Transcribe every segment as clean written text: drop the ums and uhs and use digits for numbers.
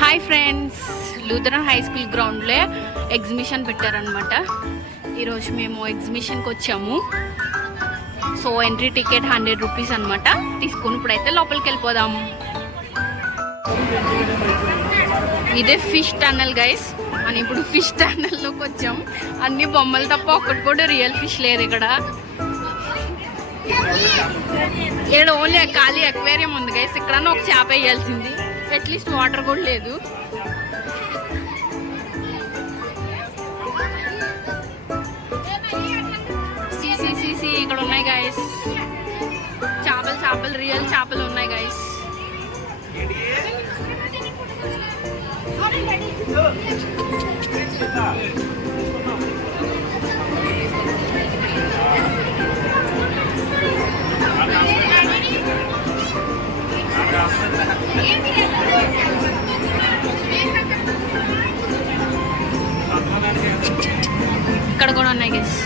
Hi friends, Lutheran high school గ్రౌండ్లో ఎగ్జిబిషన్ పెట్టారనమాట. ఈరోజు మేము ఎగ్జిబిషన్కి వచ్చాము. సో ఎంట్రీ టికెట్ 100 రూపీస్ అనమాట. తీసుకుని ఇప్పుడైతే లోపలికి వెళ్ళిపోదాం. ఇదే ఫిష్ టన్నల్ గైస్. మనం ఇప్పుడు ఫిష్ టన్నల్లోకి వచ్చాం. అన్ని బొమ్మలు తప్ప ఒక్కటి కూడా రియల్ ఫిష్ లేదు ఇక్కడ. ఇక్కడ ఓన్లీ ఖాళీ అక్వేరియం ఉంది గైస్. ఇక్కడన్నా ఒక చేప వేయాల్సింది, అట్లీస్ట్ వాటర్ కూడా లేదు. సిసి ఇక్కడ ఉన్నాయి గైస్. చేపలు రియల్ చేపలు ఉన్నాయి గైస్. ఇక్కడ కూడా ఉన్నాయి గైస్.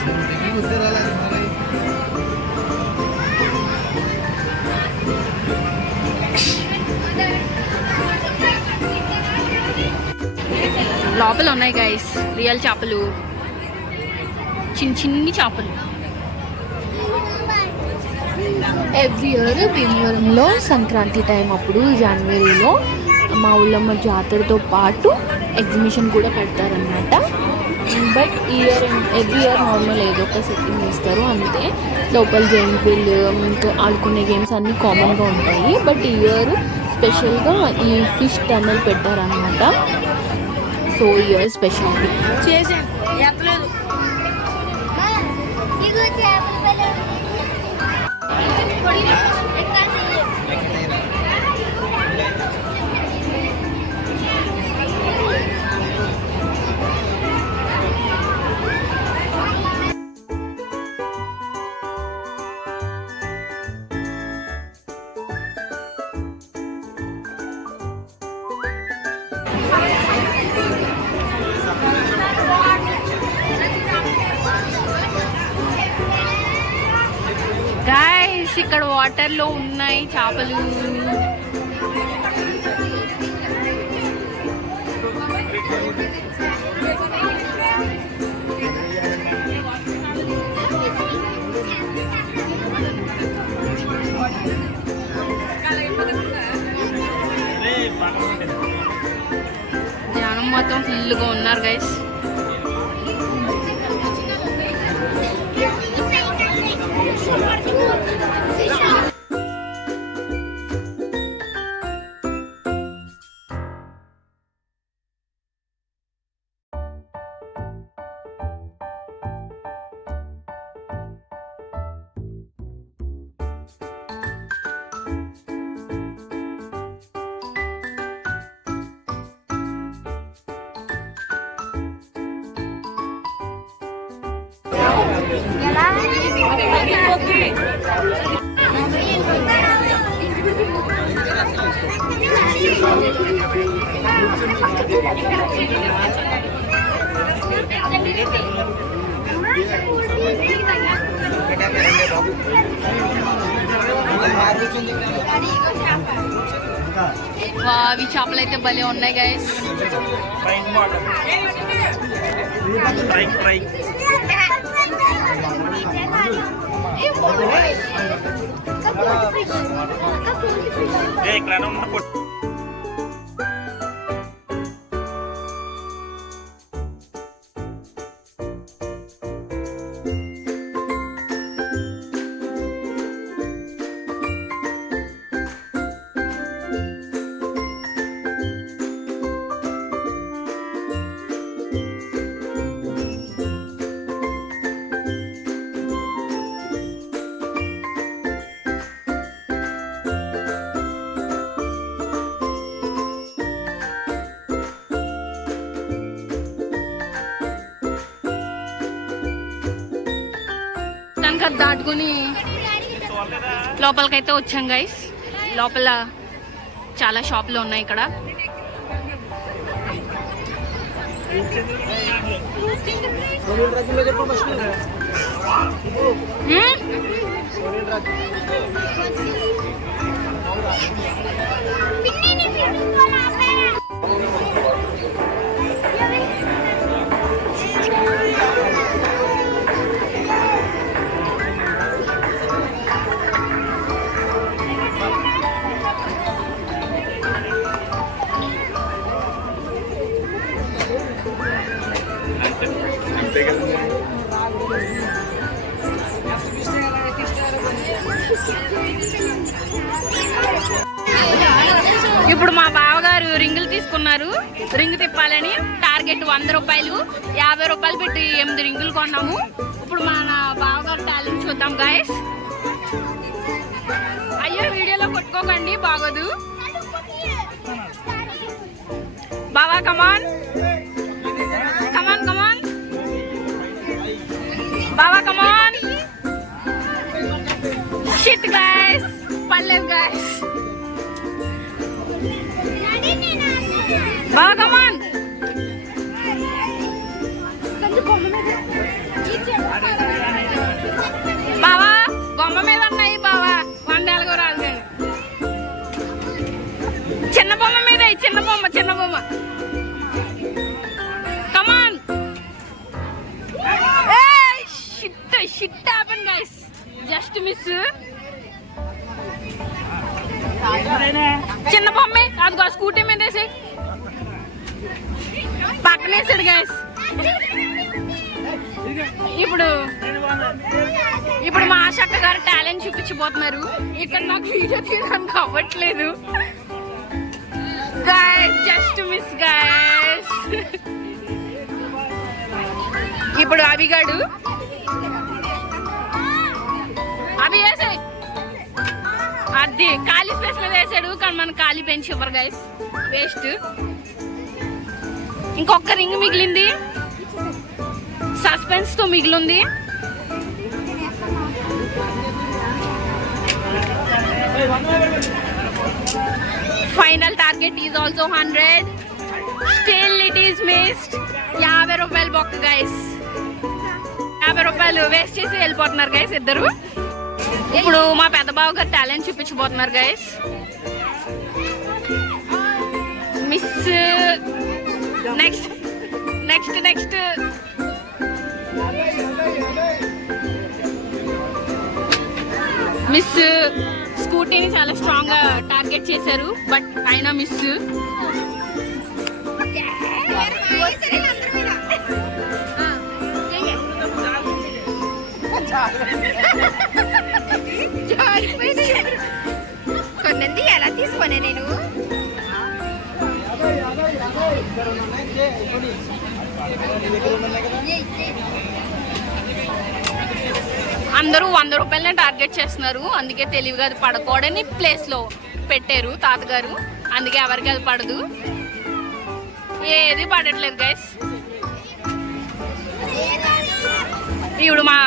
లోపల ఉన్నాయి గైస్ రియల్ చేపలు, చిన్ని చేపలు. ఎవ్రీ ఇయర్ భీమవరంలో సంక్రాంతి టైం అప్పుడు జనవరిలో మా ఊళ్ళమ్మ జాతరతో పాటు ఎగ్జిబిషన్ కూడా పెడతారనమాట. బట్ ఎవ్రీ ఇయర్ నార్మల్ ఏదో ఒక సెట్టింగ్ చేస్తారు అంతే. లోపల జైంట్ వీల్, ఇంకా ఆడుకునే గేమ్స్ అన్నీ కామన్గా ఉంటాయి. బట్ ఈ ఇయర్ స్పెషల్గా ఈ ఫిష్ టన్నల్ పెట్టారనమాట. సో ఇయర్ స్పెషల్ చేసాను ఎత్తలేదు. గైస్ ఇక్కడ వాటర్లో ఉన్నాయి చేపలు. జనం మొత్తం ఫుల్గా ఉన్నారు గైస్. అవి చేపలు అయితే భలే ఉన్నాయి గైస్. దాటుకుని లోపలికైతే వచ్చాం గైస్. లోపల చాలా షాపులు ఉన్నాయి ఇక్కడ. ఇప్పుడు మా బావగారు రింగులు తీసుకున్నారు. రింగ్ తిప్పాలని టార్గెట్ 100 రూపాయలు. 50 రూపాయలు పెట్టి 8 రింగులు కొన్నాము. ఇప్పుడు మన బావగారు టాలెంట్ చూద్దాం గాయస్. అయ్యో వీడియోలో కొట్టుకోకండి, బాగోదు. బావా కమాన్ కమాన్ కమాన్ బావా కమాన్. షిట్ గాయస్, పర్లేదు గాయస్. బావా కమాన్. బావా బొమ్మ మీద ఉన్నాయి బావా, 100 ఎలాగో రాదు. చిన్న బొమ్మ మీద, చిన్న బొమ్మ, చిన్న బొమ్మ. Come on. Shit happen guys, just miss. చిన్న బొమ్మే అదిగో స్కూటీ మీద వేసి పక్కనేసాడు గైస్. ఇప్పుడు మా ఆశక్క గారు టాలెంట్ చూపించబోతున్నారు. ఇక్కడ నాకు వీడియో తీయడానికి అవ్వట్లేదు గైస్, జస్ట్ మిస్ గైస్. ఇప్పుడు అభిగాడు అవి వేసాయి, అది ఖాళీ స్పేస్ మీద వేసాడు. కానీ మనం ఖాళీ పెంచి ఇవ్వరు గైస్, వేస్ట్. ఇంకొక రింగ్ మిగిలింది, సస్పెన్స్ తో మిగిలింది. Final target is also 100. Still it is missed. 50 రూపాయలు బొక్క గైస్. 50 రూపాయలు వేస్ట్ చేసి వెళ్ళిపోతున్నారు గైస్ ఇద్దరు. ఇప్పుడు మా పెద్ద బావ గారు టాలెంట్ చూపించబోతున్నారు guys. Miss. Next next next miss. స్కూటీని చాలా స్ట్రాంగ్ గా టార్గెట్ చేశారు, బట్ అయినా మిస్. కొన్నంది ఎలా తీసుకునే నేను. అందరూ 100 రూపాయలనే టార్గెట్ చేస్తున్నారు. అందుకే తెలివిగా అది పడకూడని ప్లేస్ లో పెట్టారు తాతగారు. అందుకే ఎవరికి అది పడదు, ఏది పడట్లేదు గైస్. ఇప్పుడు మా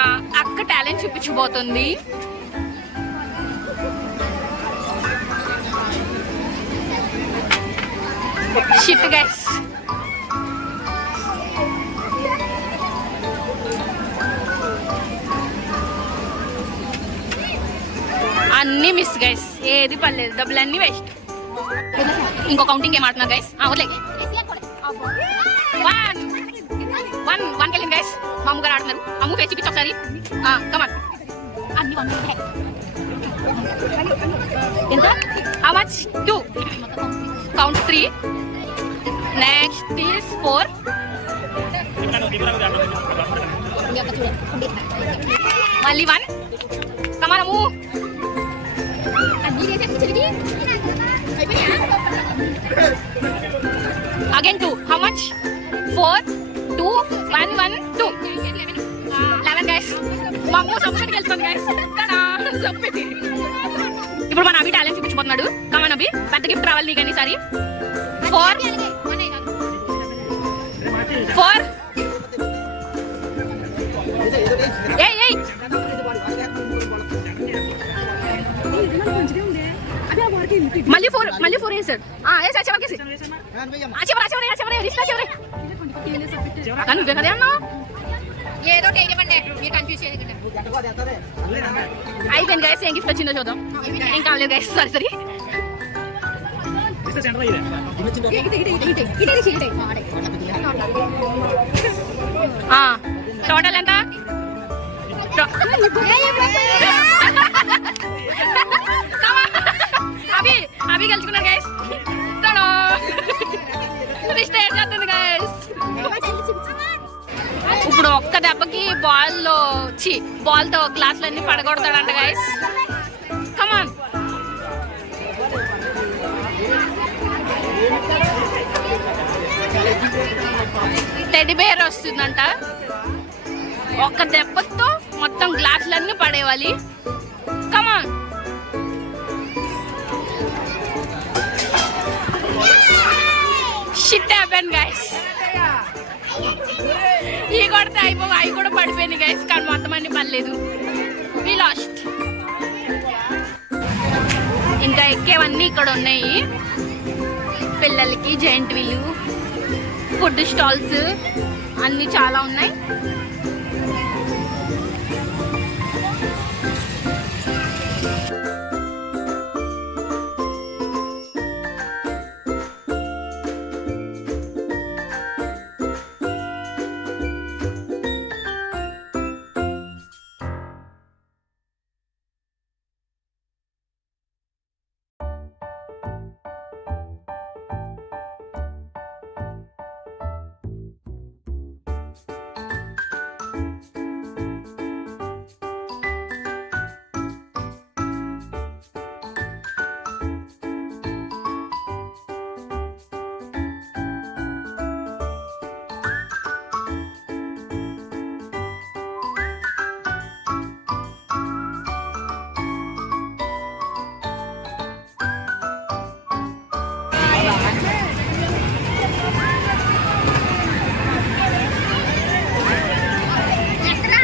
అక్క టాలెంట్ చూపించబోతుంది. షిట్ గైస్, అన్ని మిస్ గైస్, ఏది పర్లేదు, డబ్బులన్నీ వేస్ట్. ఇంకో కౌంటింగ్ ఏం ఆడుతున్నారు గైస్. వదిలే 1 వెళ్ళింది గైస్. మా అమ్మగారు ఆడుతున్నారు. అమ్ము ఫేస్ చూపించి ఒకసారి. కమాన్. అన్ని 1 ఎంత? How much? 2. కౌంట్ 3. Next is 4. మళ్ళీ 1. కమాన్ అమ్ము. Again 2. How much? 4, 2, 1, 1, 2. 11 guys. Mammu submit వెళ్తుంది guys. tada submit. ఇప్పుడు మన అభి టాలెంట్ చూపించబోతున్నాడు. కమాన్ అభి, పెద్ద గిఫ్ట్ రావాలి నీకు అన్నిసారి. 4. ఏయ్ మళ్ళీ 4 వేసాడు. వేసా చివరికి నువ్వే కదే అన్నా. ఏదో చేయమండి, మీరు కన్ఫ్యూజ్ చేయకండి. అయిపోయింది గైస్. ఏం గిఫ్ట్ వచ్చిందో చూద్దాం. ఏం కావాలి గైస్. సరే టోటల్ ఎంత? అవి గెలుచుకున్నారు గైస్. ఇప్పుడు ఒక్క దెబ్బకి బాల్ తో గ్లాసులన్నీ పడగొడతాడంట గైస్. కమాన్. టెడ్డీ బేర్ వస్తుందంట. ఒక్క దెబ్బతో మొత్తం గ్లాసులన్నీ పడేవాలి. కమాన్. Shit happen guys. ఈ కొడితే అయిపోయి అవి కూడా పడిపోయింది గైస్, కానీ మొత్తం అన్ని పడలేదు. వి లాస్ట్. ఇంకా ఎక్కేవన్నీ ఇక్కడ ఉన్నాయి. పిల్లలకి జెయింట్ వీలు, ఫుడ్ స్టాల్స్ అన్నీ చాలా ఉన్నాయి.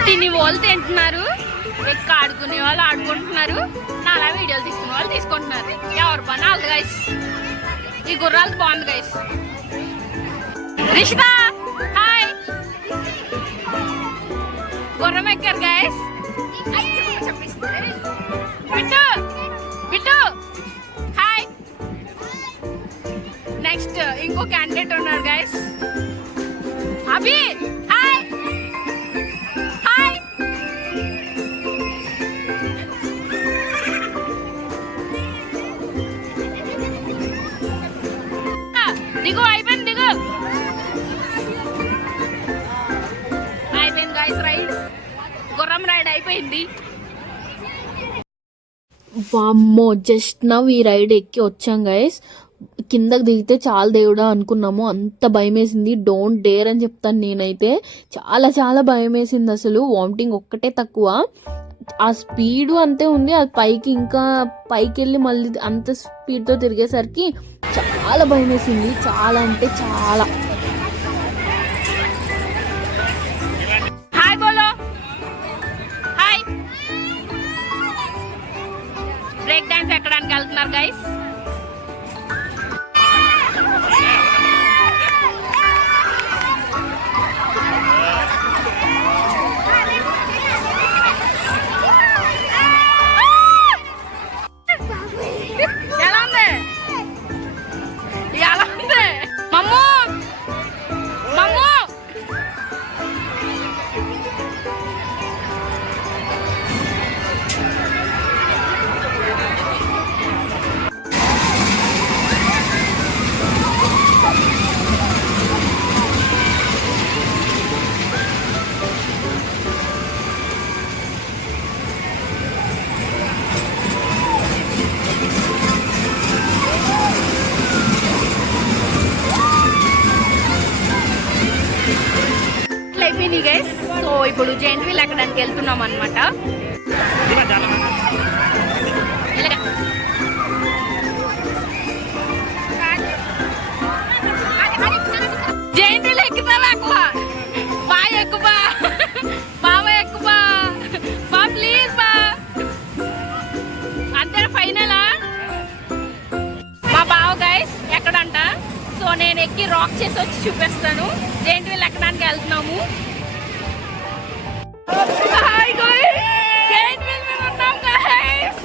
తిని వాళ్ళు తింటున్నారు, ఎక్క ఆడుకునే వాళ్ళు ఆడుకుంటున్నారు, నాలా వీడియోలు తీసుకునే వాళ్ళు తీసుకుంటున్నారు. ఎవరు పని వాళ్ళది గైస్. ఈ గుర్రాలు బాగుంది గైస్. రిషిత హాయ్. గుర్రం ఎక్కారు guys. Bittu Bittu hi. Next ఇంకో క్యాండిడేట్ ఉన్నారు గైస్. అభి హాయ్. దిగు అయిపోయింది, దిగు. అయిపోయింది గైస్ రైడ్. గుర్రం రైడ్ అయిపోయింది. వామ్మో, జస్ట్ నవ్ ఈ రైడ్ ఎక్కి వచ్చాం గైస్. కిందకి దిగితే చాలా దేవుడా అనుకున్నాము, అంత భయం వేసింది. డోంట్ డేర్ అని చెప్తాను నేనైతే. చాలా చాలా భయం వేసింది అసలు. వామిటింగ్ ఒక్కటే తక్కువ, ఆ స్పీడు అంతే ఉంది. అది పైకి ఇంకా పైకి వెళ్ళి మళ్ళీ అంత స్పీడ్తో తిరిగేసరికి చాలా భయం వేసింది. చాలా అంటే చాలా. హాయ్ బోలో హాయ్. బ్రేక్ డాన్స్ ఎక్కడానికి వెళ్తున్నారు గైస్. అయిపోయింది గైస్. సో ఇప్పుడు జెయింట్ వీల్ ఎక్కడానికి వెళ్తున్నాం అనమాట. జెయింట్ వీల్ ఎక్కుతావా? ఎక్కువ బా, ఎక్కువ బాబా, ఎక్కువ బా ప్లీజ్ బా. అంతే ఫైనలా. మా బావ గైస్ ఎక్కడంట. సో నేను ఎక్కి రాక్ చేసి వచ్చి చూపిస్తాను. జెయింట్ వీల్ ఎక్కడానికి వెళ్తున్నాము. హాయ్ గైస్, జెయింట్ వీల్ మీద ఉన్నాం గైస్.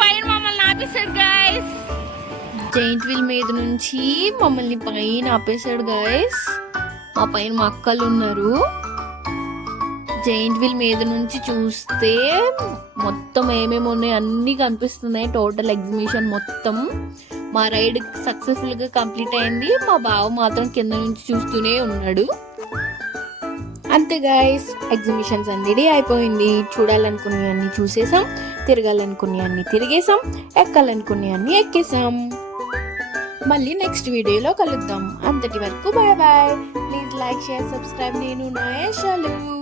పైన మమ్మల్ని ఆపేశాడు గైస్. జెయింట్ వీల్ మీద నుంచి మమ్మల్ని పైన ఆపేశాడు గైస్. మా పైన మా అక్కలు ఉన్నారు. జెయింట్ వీల్ మీద నుంచి చూస్తే మొత్తం ఏమేమి ఉన్నాయి అన్నీ కనిపిస్తున్నాయి. టోటల్ ఎగ్జిబిషన్ మొత్తం. మా రైడ్ సక్సెస్ఫుల్గా కంప్లీట్ అయింది. మా బావ మాత్రం కింద నుంచి చూస్తూనే ఉన్నాడు. అంతే గైస్, ఎగ్జిబిషన్స్ అన్నీ అయిపోయింది. చూడాలనుకునే అన్ని చూసేసాం, తిరగాలనుకునే అన్ని తిరిగేసాం, ఎక్కాలనుకునే అన్ని ఎక్కేసాం. మళ్ళీ నెక్స్ట్ వీడియోలో కలుద్దాం. అంతటి వరకు bye bye. Please like, share, subscribe. నేను నా యశాలు.